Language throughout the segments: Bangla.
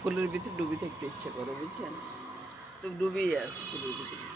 ফুলের ভিতরে ডুবি থাকতে ইচ্ছে করে, বুঝছেন? তো ডুবিয়ে আছে ফুলের ভিতরে।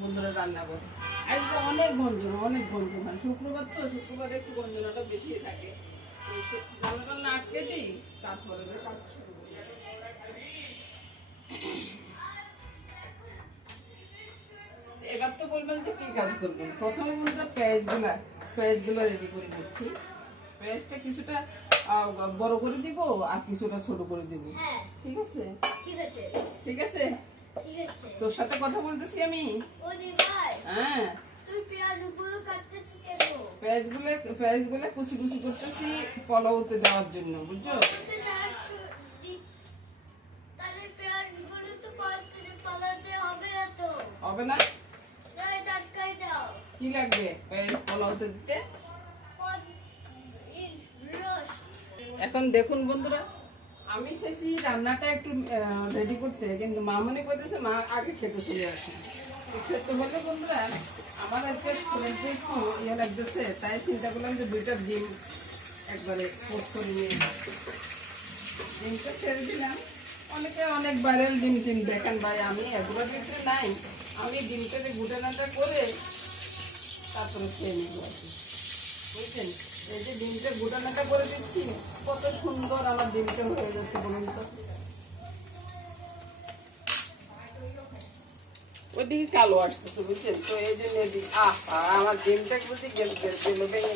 বন্ধুরা রান্না করে আজকে অনেক গঞ্জন, অনেক গঞ্জন হয়। শুক্রবার তো, শুক্রবারে একটু গঞ্জনাটা বেশি থাকে। জানলা টান্না আটকে দিই, তারপরে কাজ শুরু করি। এবার তো বলবেন যে কি কাজ করবেন। প্রথমে বন্ধুরা পেঁয়াজগুলো রেডি করে নিচ্ছি। পেঁয়াজটা কিছুটা বড় করে দিব আর কিছুটা ছোট করে দিব। ঠিক আছে, ঠিক আছে, ঠিক আছে। তোর সাথে কথা বলতেছি আমি। হ্যাঁ, পেঁয়াজগুলো কুচি কুচি করতেছি পোলাওতে দেওয়ার জন্য, বুঝছো? হবে না, কি লাগবে পোলাওতে দিতে? এখন দেখুন বন্ধুরা, আমি চাইছি রান্নাটা একটু রেডি করতে, কিন্তু মা মনে করতেছে মা আগে খেতে চলে আসে। খেতে হলে বন্ধুরা আমার একটা ইয়ে লাগতেছে, তাই চিন্তা করলাম যে 2টা ডিম একবারে পোস্ট করে নিয়ে ডিমটা ছেড়ে দিলাম। অনেকে অনেক ভাইরাল ডিম দেখেন ভাই, আমি এগুলোর ভিতরে নাই। আমি ডিমটাকে গুটানাটা করে তারপরে খেয়ে নেব আর কি, বুঝছেন? এই যে ডিমটা গুটানাটা করে দিচ্ছি, কত সুন্দর আমার ডিমটা হয়ে যাচ্ছে বলুন তো। ওইদিকে কালো আসতেছে, বুঝছেন তো? এই জন্য আমার ডিমটা বুঝি গেল ভেঙে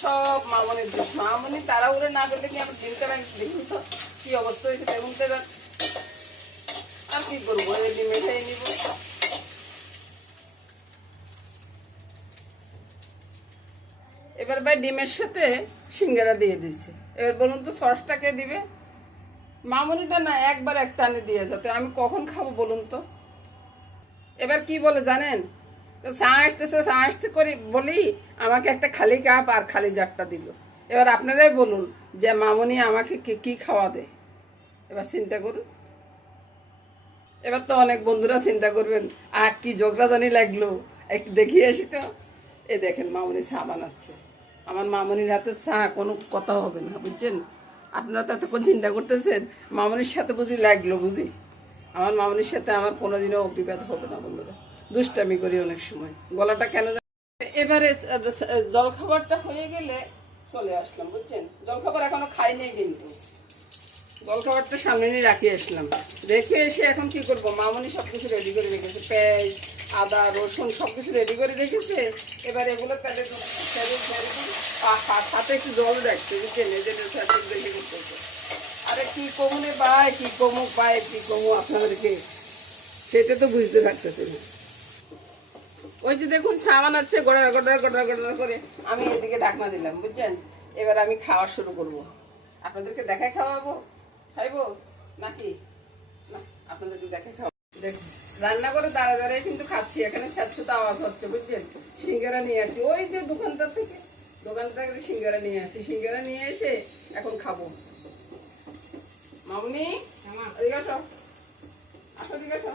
সব মামনের ডিম। মামনি তারা উড়ে না পেলে কি আমার ডিমটা ভেঙে, দেখুন তো কি অবস্থা হয়েছে। দেখুন তো এবার আর কি করবো, এই ডিমে খেয়ে নিব। এবার ভাই ডিমের সাথে সিঙ্গারা দিয়ে দিচ্ছে। এবার বলুন তো সসটা কে দিবে? মামনিটা না একবার এক টানে দিয়ে যেত, আমি কখন খাবো বলুন তো? এবার কি বলে জানেন, তো চা আসতে করি বলি আমাকে একটা খালি কাপ আর খালি জারটা দিল। এবার আপনারাই বলুন যে মামনি আমাকে কি খাওয়া দেয়। এবার চিন্তা করুন। এবার তো অনেক বন্ধুরা চিন্তা করবেন আর কি ঝগড়া জানি লাগলো, একটু দেখিয়ে আসি তো। এ দেখেন মামনি চা বানাচ্ছে। আমার মামনির হাতে চা কোনো কথা হবে না, বুঝছেন? আপনারা তো এতক্ষণ চিন্তা করতেছেন মামনির সাথে বুঝি লাগলো, বুঝি আমার মামনির সাথে আমার কোনোদিনও বিবাদ হবে না বন্ধুরা। দুষ্টামি করি অনেক সময়, গলাটা কেন। এবারে জলখাবারটা হয়ে গেলে চলে আসলাম, বুঝছেন? জলখাবার এখনো খাইনি, কিন্তু জলখাবারটা সামনে নিয়ে রাখি আসলাম। রেখে এসে এখন কি করবো, মামনি সবকিছু রেডি করে রেখেছে, পেঁয়াজ আদা রসুন সবকিছু রেডি করে রেখেছে। এবার এগুলো তাহলে সাথে একটু জল রাখছে, বুঝছেন? বেশি করতেছে। আরে কি কমুনে পায়, কি কমু পায়, কি কমু আপনাদেরকে সেটা তো বুঝতে থাকতেছে না। ওই যে দেখুন চা বানাচ্ছে গোড়া গোড়া গোড়া গোড়া করে, আমি এদিকে ঢাকনা দিলাম, বুঝছেন? এবার আমি খাওয়া শুরু করব। আপনাদেরকে দেখায় খাওয়াবো, খাইবো নাকি না? আপনাদেরকে দেখায় খাওয়াবো। দেখুন রান্না করে দাঁড়া দাঁড়ায় কিন্তু খাচ্ছি, এখানে স্যাঁতস্যাঁতে আওয়াজ হচ্ছে, বুঝছেন? সিঙ্গারা নিয়ে আসছি ওই যে দোকানটার থেকে, দোকানটা সিঙ্গারা নিয়ে আসছি। সিঙ্গারা নিয়ে এসে এখন খাবো। মামনি এদিকে আসো, আসো এদিকে আসো।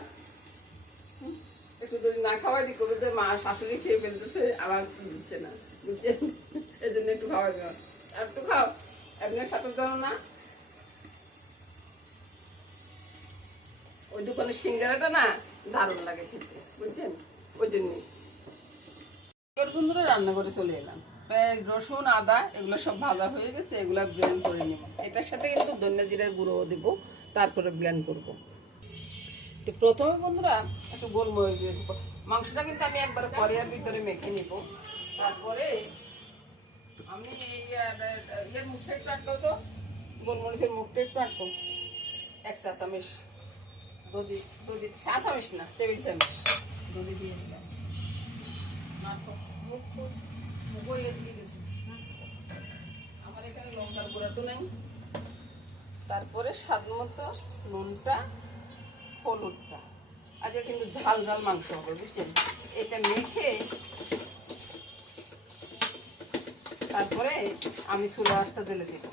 একটু যদি না খাওয়াই দি করবে যে মা শাশুড়ি খেয়ে ফেলতেছে, আবার দিচ্ছে না, বুঝছেন? এই জন্য একটু খাওয়াই দিও, আর একটু খাও। আপনার সাথে দাও না, ওই দোকানের সিঙ্গারাটা না দারুণ লাগে খেতে, বুঝছেন? ওই জন্যই। এবার বন্ধুরা রান্না করে চলে এলাম। পেঁয়াজ রসুন আদা এগুলো সব ভাজা হয়ে গেছে, এগুলো ব্লেন্ড করে নেব। এটার সাথে কিন্তু ধনিয়া জিরার গুঁড়োও দেবো, তারপরে ব্লেন্ড করবো। প্রথমে বন্ধুরা একটু গোলমরিচ দিয়েছি। মাংসটা কিন্তু আমি একবার কড়াইয়ের ভিতরে মেখে নিব। তারপরে আমি ইয়ের মুখটা একটু আটকাও তো, গোলমরিচের মুখটা একটু আটকাও। 1 চা চামচ দধি, চা চামচ না টেবিল চামচ দধি দিয়ে দিলাম। মুখ দিয়ে গেছি, আমার এখানে লঙ্কার গুঁড়া তো নাই। তারপরে স্বাদ মতো নুনটা, হলুদটা। আজকে কিন্তু ঝাল ঝাল মাংস হবে, বুঝছেন? এটা মেখে তারপরে আমি চুলা আঁচটা জ্বেলে দেব,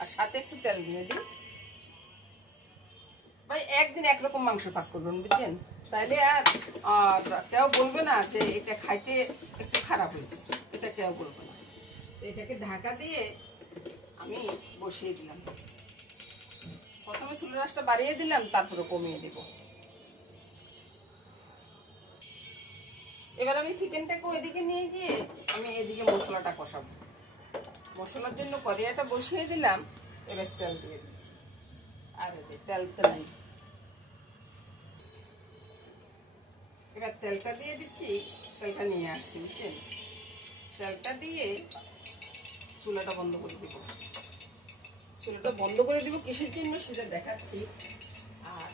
আর সাথে একটু তেল দিয়ে দিই। ভাই একদিন একরকম মাংস পাক করবেন, বুঝছেন? তাইলে আর কেউ বলবে না যে এটা খাইতে একটু খারাপ হয়েছে, এটা কেউ বলবে না। এটাকে ঢাকা দিয়ে আমি বসিয়ে দিলাম। প্রথমে চুলার আঁচটা বাড়িয়ে দিলাম, তারপরে কমিয়ে দেব। এবার আমি চিকেনটাকে ওইদিকে নিয়ে গিয়ে আমি এদিকে মশলাটা কষাবো। মশলার জন্য কড়াইটা বসিয়ে দিলাম। এবার তেল দিয়ে দিচ্ছি। আর তেল তো নাই, এবার তেলটা দিয়ে দিচ্ছি। তেলটা নিয়ে আসছি, বুঝছেন? তেলটা দিয়ে চুলাটা বন্ধ করে দিব। চুলাটা বন্ধ করে দিব কিসের জন্য সেটা দেখাচ্ছি। আর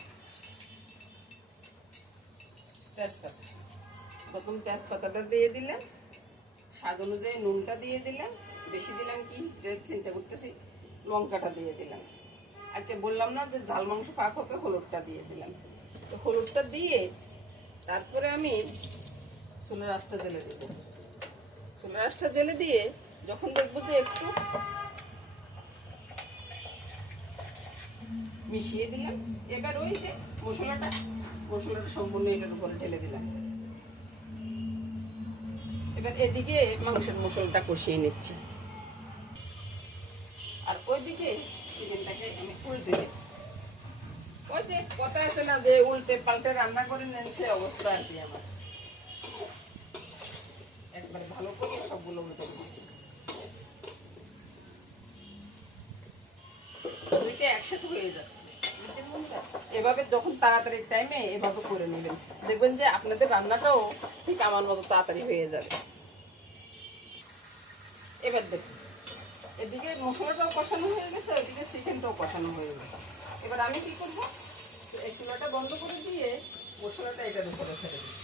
তেজপাতা, প্রথম তেজপাতাটা দিয়ে দিলাম, স্বাদ অনুযায়ী নুনটা দিয়ে দিলাম। বেশি দিলাম কি চিন্তা করতেছি, লঙ্কাটা দিয়ে দিলাম। আজকে বললাম না যে ঝাল মাংস পাক হবে, হলুদটা দিয়ে দিলাম। তো হলুদটা দিয়ে তারপরে আমি চুলার আঁচটা জ্বেলে দেবো। চুলার আঁচটা জ্বেলে দিয়ে যখন দেখবো যে একটু মিশিয়ে দিলাম, এবার ওই যে মশলাটা সম্পূর্ণ এটার উপরে ঢেলে দিলাম। এবার এদিকে মাংসের মশলাটা কষিয়ে নিচ্ছি, আর ওইদিকে চিকেনটাকে আমি উল্টে দেব। ওই যে কথা আছে না যে উল্টে পাল্টে রান্না করে নেন, সে অবস্থা আর কি আমার। একবার ভালো করে সবগুলো উল্টে দিচ্ছি। দুইটা একসাথে হয়ে যাচ্ছে। এভাবে যখন তাড়াতাড়ি টাইমে এভাবে করে নেবেন, দেখবেন যে আপনাদের রান্নাটাও ঠিক আমার মতো তাড়াতাড়ি হয়ে যাবে। এবার দেখুন, এদিকে মশলাটাও কষানো হয়ে গেছে, ওইদিকে চিকেনটাও কষানো হয়ে গেছে। এবার আমি কি করবো, এই চুলাটা বন্ধ করে দিয়ে মশলাটা এটার উপরে ফেলে দিই।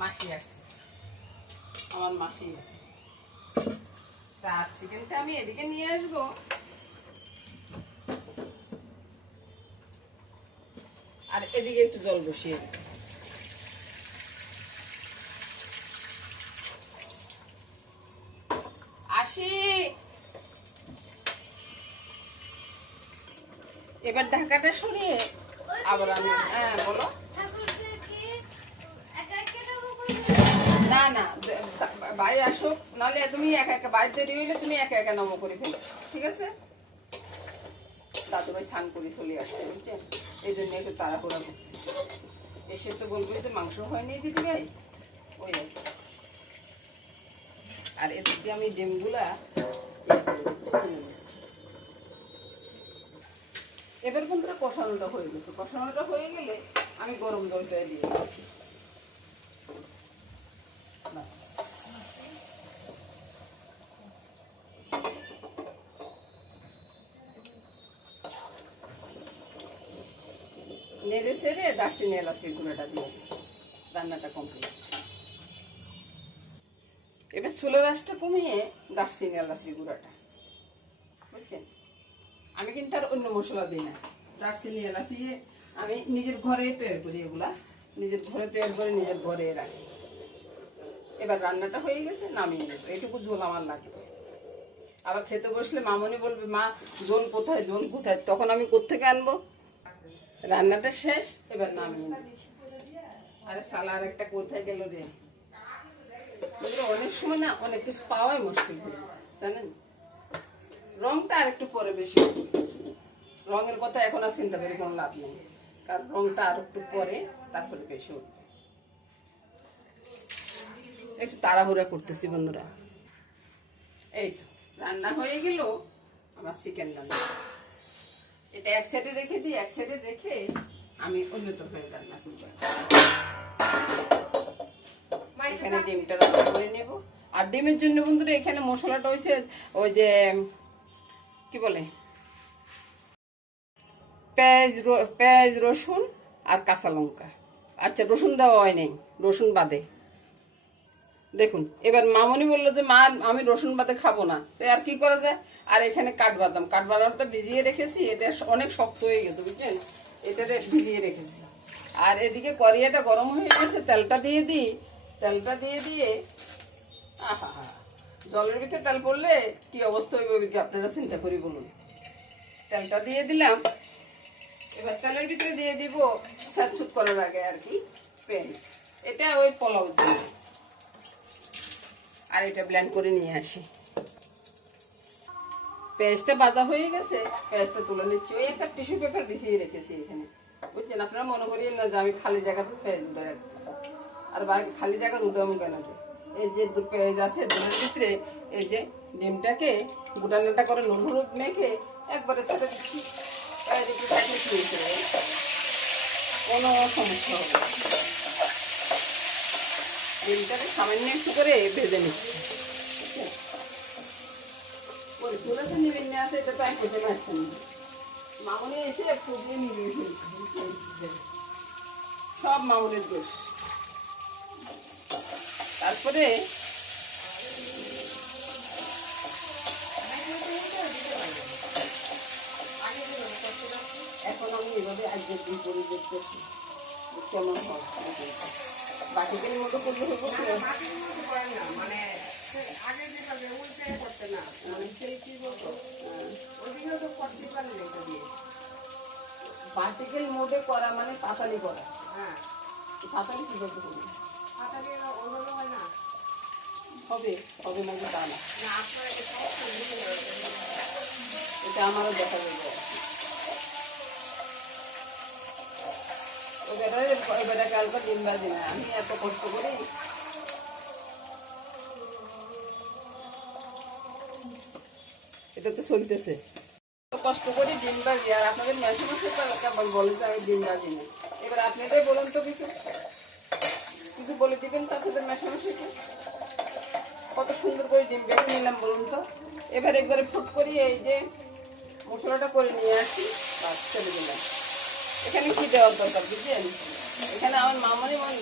মাসি আসছে, আমার মাসি। আর চিকেনটা আমি এদিকে নিয়ে আসবো। আর এদিকে একটু জল বসিয়ে দিই। আসি, এবার ঢাকাটা সরিয়ে আবার আমি বলো। না না, ভাই আসুক, নাহলে তুমি একা একা বাইরে দেরি হইলে তুমি একা একা নামো করে ফেলো, ঠিক আছে? দাদু ভাই স্নান করে চলে আসছে, বুঝছেন? এই জন্য একটু তাড়াহুড়া করতে। এসে তো বলবো যে মাংস হয়নি দিদি ভাই, ওই আর এদিকে আমি ডিমগুলা এবার বন্ধুরা কষানোটা হয়ে গেছে। কষানোটা হয়ে গেলে আমি গরম জলটা দিয়ে দিচ্ছি। নেড়ে সেড়ে দারচিনি এলাচির গুঁড়োটা দিয়ে রান্নাটা কমপ্লিট। এবার চুলার আঁচটা কমিয়ে দারচিনি এলাচির গুঁড়োটা, বুঝছেন? আমি কিন্তু আর অন্য মশলা দিই না। দারচিনি এলাচি আমি নিজের ঘরে তৈরি করি, এগুলা নিজের ঘরে তৈরি করে নিজের ঘরে রাখি। এবার রান্নাটা হয়ে গেছে, নামিয়ে নেব। এটুকু ঝোল আমার লাগবে। আবার খেতে বসলে মামনি বলবে, মা ঝোল কোথায়, ঝোল কোথায়? তখন আমি কোত্থেকে আনবো? রান্নাটা শেষ, এবার নামিয়ে নেব। আরে সালার একটা কোথায় গেল রে? অনেক সময় না অনেক কিছু পাওয়াই মুশকিল, জানেন? রংটা আর একটু পরে বেশি, রঙের কথা এখন আর চিন্তা করে কোনো লাভ নেই, কারণ রংটা আর একটু পরে তারপরে বেশি উঠবে। একটু তাড়াহুড়া করতেছি বন্ধুরা। এই তো রান্না হয়ে গেল আমার চিকেন রান্না। এটা এক সাইডে রেখে দিই, এক সাইডে রেখে আমি অন্য তরকারি রান্না করবো। এখানে ডিমটা রান্না করে নেব। আর ডিমের জন্য বন্ধুরা এখানে মশলাটা হয়েছে ওই যে কি বলে, পেঁয়াজ রসুন আর কাঁচা লঙ্কা। আচ্ছা, রসুন দেওয়া হয় নাই, রসুন বাদে। দেখুন, এবার মামনি বললো যে মা আমি রসুন বাদে খাবো না, তো আর কি করা যায়? আর এখানে কাঠবাদামটা ভিজিয়ে রেখেছি। এটা অনেক শক্ত হয়ে গেছে, বুঝছেন? এটা ভিজিয়ে রেখেছি। আর এদিকে কড়াইটা গরম হয়ে গেছে, তেলটা দিয়ে দিই। তেলটা দিয়ে দিয়ে আহা হা, জলের ভিতরে তেল পড়লে কি অবস্থা হইবে কি আপনারা চিন্তা করি বলুন। তেলটা দিয়ে দিলাম। এবার তেলের ভিতরে দিয়ে দিব সাতছুট করার আগে আর কি পেঁয়াজ। এটা ওই পোলাও জন্য। আর এটা ব্লেন্ড করে নিয়ে আসি। পেঁয়াজটা ভাজা হয়ে গেছে, পেঁয়াজটা তুলে নিচ্ছি। ওই একটা টিস্যু পেপার বিছিয়ে রেখেছি এখানে, বুঝছেন? আপনারা মনে করিয়েন না যে আমি খালি জায়গাতে পেঁয়াজ উঠে রাখতেছি। আর খালি জায়গা উঠাবো কেন? এই যে দু পেঁয়াজ আছে দুটোর ভিতরে এই যে ডিমটাকে গোটানোটা করে নুন হলুদ মেখে একবারে ছেড়ে দিচ্ছি। পেঁয়াজ একটু থাকলে কি হয়েছে, কোনো সমস্যা হবে না। ডিমটাকে সামান্য একটু করে ভেজে নিচ্ছি। তুলেছে নিবেন না আছে, এটা তো এক কোটে মারছেন মামনি এসে ফুটিয়ে নিবে, সব মামনের দোষ। তারপরে এখন আমি এভাবে আজকের দিন পরিবেশ করছি কেমন হয়। বাকিদের মতো করলে হবো মানে আগে যেভাবে উল্টে করতে না, মানে সেই কি বলতো ওইদিকেও তো করতে পারলে এটা দিয়ে ভার্টিক্যাল মোডে করা মানে পাতালি করা। হ্যাঁ, পাতালি কি করতে হবে? পাতালি ওইভাবে হয় না, হবে হবে না তা না। এটা আমারও দেখা যাবে। ওই বেটাকে অল্প ডিম বাজি না, আমি এত কষ্ট করি। এটা তো চলতেছে, কষ্ট করি ডিম বাজি, আর আপনাদের মেশিন কেমন বলে যে আমি ডিম বাজি না। এবার আপনারাই বলুন তো কিছু কিছু বলে দিবেন তো আপনাদের মেশামেশিকে। কত সুন্দর করে ডিম বেটে নিলাম বলুন তো। এবার একবারে ফুট করি এই যে মশলাটা করে নিয়ে আসি, বাস চলে গেলাম। এখানে কি দেওয়ার দরকার বুঝলেন? এখানে আমার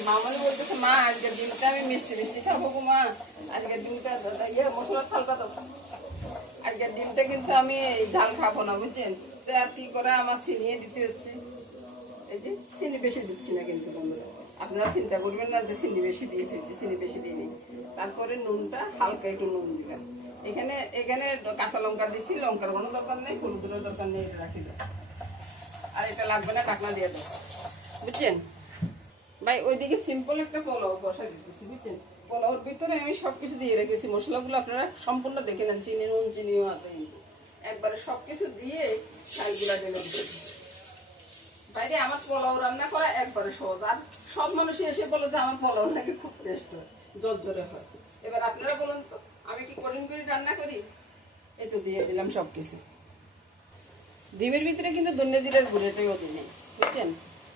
মামনি বলতেছে, মা আজকের ডিমটা আমি মিষ্টি মিষ্টি খাবো গো মা, আজকের ডিমটা মশলার থালটা দেবো। আজকের ডিমটা কিন্তু আমি ঝাল খাবো না, বুঝছেন? তো আর কি করে আমার চিনিয়ে দিতে হচ্ছে। এই যে চিনি বেশি দিচ্ছি না কিন্তু বন্ধুরা, আপনারা চিন্তা করবেন না যে চিনি বেশি দিয়ে ফেলছি, চিনি বেশি দিইনি। তারপরে নুনটা হালকা একটু নুন দিলাম। এখানে এখানে কাঁচা লঙ্কা দিচ্ছি, লঙ্কার কোনো দরকার নেই, হলুদেরও দরকার নেই, এটা রাখি দাও। আর এটা লাগবে না, ঢাকনা দিয়ে দাও, বুঝছেন ভাই? ওইদিকে সিম্পল একটা পোলাও বসা দিতেছি, বুঝছেন? পোলাওর ভিতরে আমি সবকিছু দিয়ে রেখেছি, মশলাগুলো আপনারা সম্পূর্ণ দেখে নেন। চিনি নুন চিনিও আছে কিন্তু, একবারে সবকিছু দিয়ে চালগুলা ঢেলে দিতেছি। বাইরে আমার পোলাও রান্না করা একবারে সহজ। আর সব মানুষই এসে বলে যে আমার পোলাও নাকি খুব টেস্ট হয়, জোরে হয়। এবার আপনারা বলুন তো আমি কি কঠিন করে রান্না করি? এই তো দিয়ে দিলাম সবকিছু। ডিমের ভিতরে কিন্তু ধনিয়া জিরার গুঁড়োটাও দিই নেই, বুঝছেন?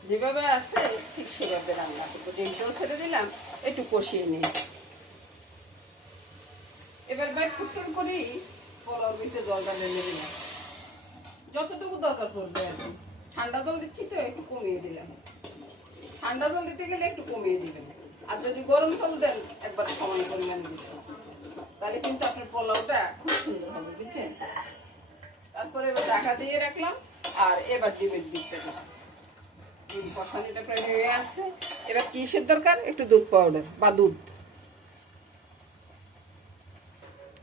যেভাবে আছে ঠিক সেভাবে রান্না করবো। ডিমটাও ছেড়ে দিলাম, একটু কষিয়ে নিই। এবার ভাই ফুটফুট করি পোলাওর ভিতরে জলটা ঢেলে দিলাম, যতটুকু দরকার পড়বে আর কি। ঠান্ডা জল দিচ্ছি তো একটু কমিয়ে দিলাম, ঠান্ডা জল দিতে গেলে একটু কমিয়ে দিবেন। আর যদি গরম জল দেন একবার সমান পরিমাণে দিচ্ছেন, তাহলে কিন্তু আপনার পোলাওটা খুব সুন্দর হবে, বুঝছেন? তারপরে এবার ঢাকা দিয়ে রাখলাম, আর এবার ডিমের দিকটা দিলাম। কষানিটা প্রায় হয়ে আসছে। এবার কিসের দরকার? একটু দুধ পাউডার বা দুধ।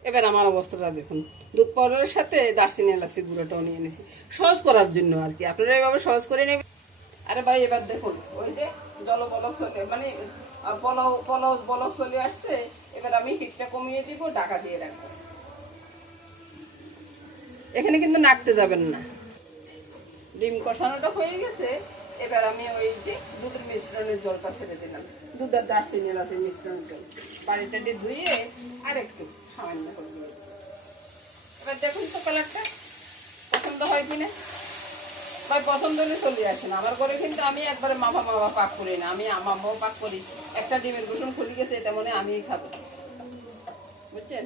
এবার আমার অবস্থাটা দেখুন, দুধ পাউডারের সাথে দারচিনি এলাচি গুঁড়োটাও নিয়ে নিয়েছি, সহজ করার জন্য আর কি। আপনারা এভাবে সহজ করে নেবেন। আরে ভাই এবার দেখুন ওই যে জলবলক চলে, মানে পোলাও পোলাও বলক চলে আসছে। এবার আমি হিটটা কমিয়ে দিব, ঢাকা দিয়ে রাখবো। এখানে কিন্তু নাড়তে যাবেন না। ডিম কষানোটা হয়ে গেছে। এবার আমি ওই যে দুধের মিশ্রণের জলটা ছেড়ে দিলাম, দুধ আর দারচিনি এলাচি মিশ্রণের জল। পানিটা দিয়ে ধুয়ে আর একটু সামান্য করে দিলাম। এবার দেখুন তো কালারটা পছন্দ হয় কিনা। ভাই পছন্দ হলে চলে আসেন আমার ঘরে, কিন্তু আমি একবারে মাভা মাভা পাক করি না, আমি মাভাও পাক করি। একটা ডিমের কুসুম খুলে গেছে, এটা মনে আমিই খাবো, বুঝছেন?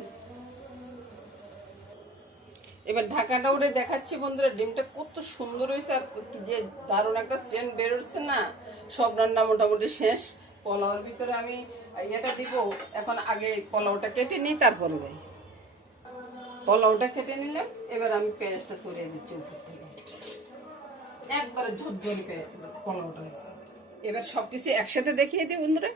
এবার ঢাকাটা উঠে দেখাচ্ছি বন্ধুরা, ডিমটা কত সুন্দর হয়েছে, আর যে দারুণ একটা চেন বেরোচ্ছে না। সব রান্না মোটামুটি শেষ। পোলাওর ভিতরে আমি ইয়েটা দিব এখন, আগে পোলাওটা কেটে নিই তারপরে যাই। পোলাওটা কেটে নিলাম, এবার আমি পেঁয়াজটা সরিয়ে দিচ্ছি উপর থেকে। একবারে ঝরঝরি পোলাওটা হয়েছে। এবার সবকিছু একসাথে দেখিয়ে দিই বন্ধুরা।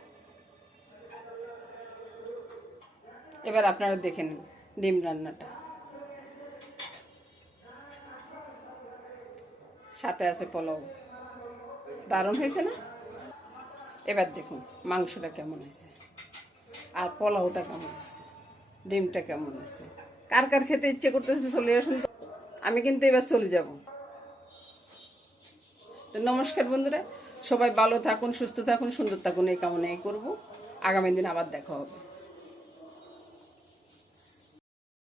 এবার আপনারা দেখে নিন ডিম রান্নাটা, সাথে আছে পোলাও, দারুণ হয়েছে না? এবার দেখুন মাংসটা কেমন হয়েছে আর পোলাওটা কেমন হয়েছে। ডিমটা কেমন আছে। কার কার খেতে ইচ্ছে করতেছে চলে আসুন তো। আমি কিন্তু এবার চলে যাব। তো নমস্কার বন্ধুরা, সবাই ভালো থাকুন, সুস্থ থাকুন, সুন্দর থাকুন, এই কামনাই করব। আগামী দিন আবার দেখা হবে।